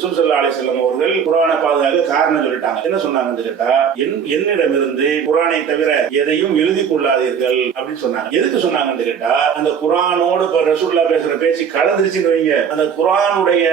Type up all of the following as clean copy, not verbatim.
ரசூல் ஸல்லல்லாஹு அலைஹி வஸல்லம் அவர்கள் குர்ஆனை பாதுகாக்க காரணம் சொல்லிட்டாங்க. என்ன சொன்னாங்கன்னு கேட்டா, என்னிடமிருந்து குர்ஆனை தவிர எதையும் எழுதி கொள்ளாதீர்கள் அப்படின்னு சொன்னாங்க. எதுக்கு சொன்னாங்கன்னு கேட்டா, அந்த குர்ஆனோடு ரசூலுல்லாஹ் பேசுற பேச்சு கலந்துருச்சுன்னு வைங்க, அந்த குர்ஆனுடைய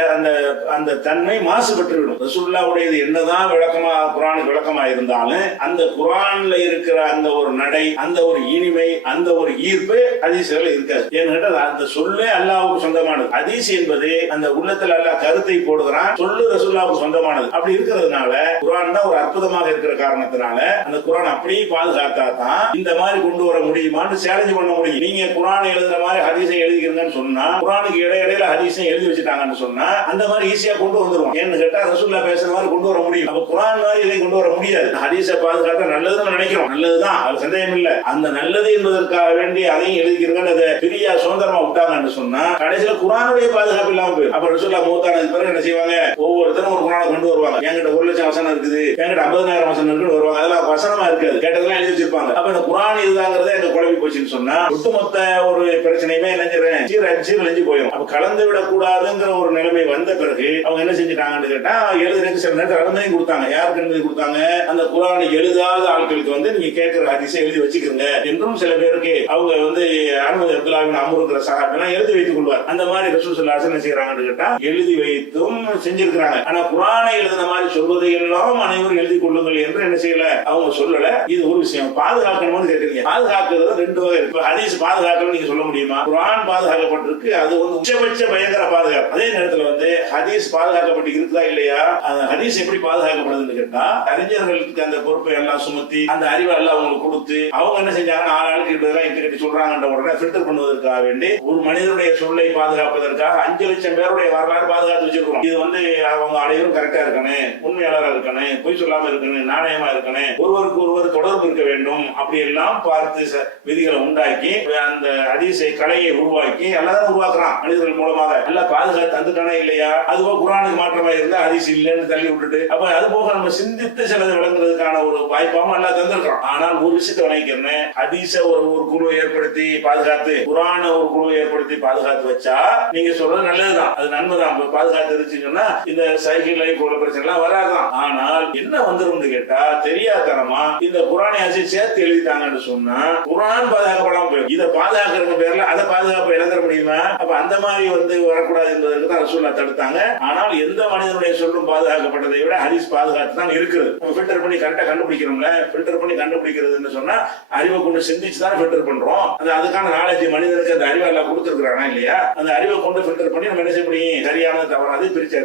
அந்த தன்மை மாசுபட்டு விடும். ரசூலுல்லாஹ்வுடையது என்னதான் விளக்கமா குர்ஆனுக்கு விளக்கமா இருந்தாலும் அந்த குர்ஆன்ல இருக்கிற அந்த ஒரு நடை, அந்த ஒரு இனிமை, அந்த ஒரு ஈர்ப்பு ஹதீஸ்ல இருக்காது. ஏன்னு கேட்டா அந்த சொல்லே அல்லாஹ்வுக்கு சொந்தமானது. ஹதீஸ் என்பது அந்த உள்ளத்துல அல்லாஹ் கருத்தை போடுறான், சொல்லு ரசூலுல்லாஹ்வுக்கு சொந்தமானது. அப்படி இருக்கிறதுனால குர்ஆன் தான் ஒரு அற்புதமாக இருக்கிற காரணத்தினால அந்த குர்ஆன் அப்படியே பாதுகாத்தா தான் இந்த மாதிரி கொண்டு வர முடியுமான்னு சேலஞ்ச் பண்ண முடியும். நீங்க குர்ஆனை எழுதுற மாதிரி ஹதீஸை எழுதிக்கிறீங்கன்னு சொன்னா, குர்ஆனுக்கு இடையில ஹதீஸை எழுதி வச்சுட்டாங்கன்னு சொன்னா அந்த மாதிரி ஈஸியா கொண்டு வந்துருவோம். ஏன்னு கேட்டா ரசூலுல்லாஹ் பேசுற மாதிரி கொண்டு வர முடியும். அப்ப குர்ஆன் மாதிரி இதை கொண்டு வர முடியாது. ஹதீஸை பாதுகாத்தா நல்லதுன்னு நினைக்கிறோம், நல்லதுதான், அது சந்தேகம் இல்ல. அந்த நல்லது என்பதற்காக வேண்டி அதையும் எழுதிக்கிறீங்கன்னு அதை பெரிய சுதந்திரமா விட்டாங்கன்னு சொன்னா கடைசியில குர்ஆனுடைய பாதுகாப்பு இல்லாம போயிடும். அப்ப ரசூலுல்லாஹ் மூத்தானதுக்கு பிறகு என்ன செய்வாங்க, ஒவ்வொருத்தரும் ஒரு குர்ஆனை கொண்டு வருவாங்க. என்கிட்ட 1,00,000 வசனம் இருக்குது, என்கிட்ட 50,000 வசனம் இருக்குன்னு வருவாங்க. அதெல்லாம் வசனமா இருக்காது, கேட்டதெல்லாம் எழுதி வச்சிருப்பாங்க. அப்ப இந்த குர்ஆன் இதுதாங்கிறத எங்க குழம்பி போச்சுன்னு சொன்னா ஒட்டுமொத்த ஒரு பிரச்சனையுமே சீரழிஞ்சு போயிடும். அப்ப கலந்து விடக்கூடாதுங்கிற ஒரு நிலைமை வந்த பிறகு அவங்க என்ன செஞ்சுட்டாங்கன்னு கேட்டா, எழுதுறதுக்கு சில நேரத்தில் அனுமதி கொடுத்தாங்க. யாருக்கு அனுமதி கொடுத்தாங்க? அந்த குர்ஆனை எழுதாத ஆட்களுக்கு நீங்க கேட்கிற ஹதீஸை எழுதி வச்சுக்கிறங்க என்றும் சில பேருக்கு அவங்க அனுமதி அப்துல்லாஹ் இப்னு அம்ருங்கிற சஹாபிலாம் எழுதி வைத்துக் கொள்வார். அந்த மாதிரி ரசூல் ஸல்லல்லாஹு அலைஹி வஸல்லம் செய்யறாங்கன்னு கேட்டா எழுதி வைத்தும் செஞ்சிருக்கிறாங்க. ஆனா குர்ஆனை எழுதின மாதிரி சொல்வதை எல்லாம் அனைவரும் எழுதி கொள்ளுங்கள் என்று என்ன செய்யல, அவங்க சொல்லல. இது ஒரு விஷயம். பாதுகாக்கணும்னு கேட்கறீங்க, பாதுகாக்கிறது ரெண்டு வகை இருக்கு. ஹதீஸ் பாதுகாக்கணும் நீங்க சொல்ல முடியுமா? குர்ஆன் பாதுகாக்கப்பட்டிருக்கு, அது உச்சபட்ச பயங்கர பாதுகாப்பு. அதே நேரத்தில் ஹதீஸ் பாதுகாக்கப்பட்டு இருக்குதா இல்லையா? அந்த ஹதீஸ் எப்படி பாதுகாக்கப்படுதுன்னு கேட்டா, அறிஞர்களுக்கு அந்த பொறுப்பை எல்லாம் சுமத்தி அந்த அறிவை எல்லாம் அவங்களுக்கு கொடுத்து அவங்க என்ன செஞ்சாங்க, 4 நாளுக்கு இப்படிதான் இட்டு கட்டி சொல்றாங்கன்ற உடனே ஃபில்டர் பண்ணுவதற்காக வேண்டி ஒரு மனிதனுடைய சொல்லை பாதுகாப்பதற்காக 5 லட்சம் பேருடைய வரலாறு பாதுகாத்து வச்சிருக்கோம். இது அவங்க அனைவரும் கரெக்டா இருக்கணும், உண்மையாளராக இருக்கணும், பொய் சொல்லாம இருக்கணும், நாணயமா இருக்கணும், ஒருவருக்கு ஒருவர் தொடர்பு இருக்க வேண்டும், அப்படி எல்லாம் பார்த்து விதிகளை உண்டாக்கி அந்த ஹதீஸை கலையை உருவாக்கி எல்லாரும் உருவாக்குறான் மனிதர்கள் மூலமாக. எல்லாம் பாதுகாத்து தந்துட்டானே இல்லையா? அதுபோக குர்ஆனுக்கு மாற்றமா இருந்தா ஹதீஸ் இல்லைன்னு தள்ளி விட்டுட்டு அப்ப அது போக நம்ம சிந்தித்து சிலதை விளங்குறதுக்கான ஒரு வாய்ப்பாகவும் எல்லாம் தந்திருக்கிறோம். ஆனால் ஒரு விஷயத்தை வணங்கிக்கிறேன், ஹதீஸ ஒரு குழு ஏற்படுத்தி பாதுகாத்து, குர்ஆன ஒரு குழு ஏற்படுத்தி பாதுகாத்து வச்சா நீங்க சொல்றது நல்லதுதான், அது நன்மைதான். பாதுகாத்து இருந்துச்சுன்னா இந்த சைக்கிளை போல பிரச்சனை எல்லாம் வராதான். ஆனால் என்ன வந்துரும் கேட்டா, தெரியாதனமா இந்த குர்ஆனை சேர்த்து எழுதிட்டாங்கன்னு சொன்னா குர்ஆன் பாதுகாக்கப்படாம போயிடும். இதை பாதுகாக்கிற பேர்ல அதை பாதுகாப்பு இழந்துட முடியுமா? அப்ப அந்த மாதிரி வரக்கூடாது என்பதற்கு தான் ரசூலுல்லாஹ் தடுத்தாங்க. ஆனால் எந்த மனிதனுடைய சொல்லும் பாதுகாக்கப்பட்டதை விட ஹதீஸ் பாதுகாத்து தான் இருக்குது. ஃபில்டர் பண்ணி கரெக்டா கண்டுபிடிக்கிறோம்ல, ஃபில்டர் பண்ணி கண்டுபிடிக்கிறதுன்னு சொன்னா அறிவை கொண்டு சிந்திச்சு தான் ஃபில்டர் பண்றோம். அதுக்கான நாலேஜ் மனிதனுக்கு அந்த அறிவை எல்லாம் கொடுத்துருக்கானா இல்லையா? அந்த அறிவை கொண்டு ஃபில்டர் பண்ணி நம்ம என்ன செய்ய முடியும், சரியானது தவறாது பிரிச்சு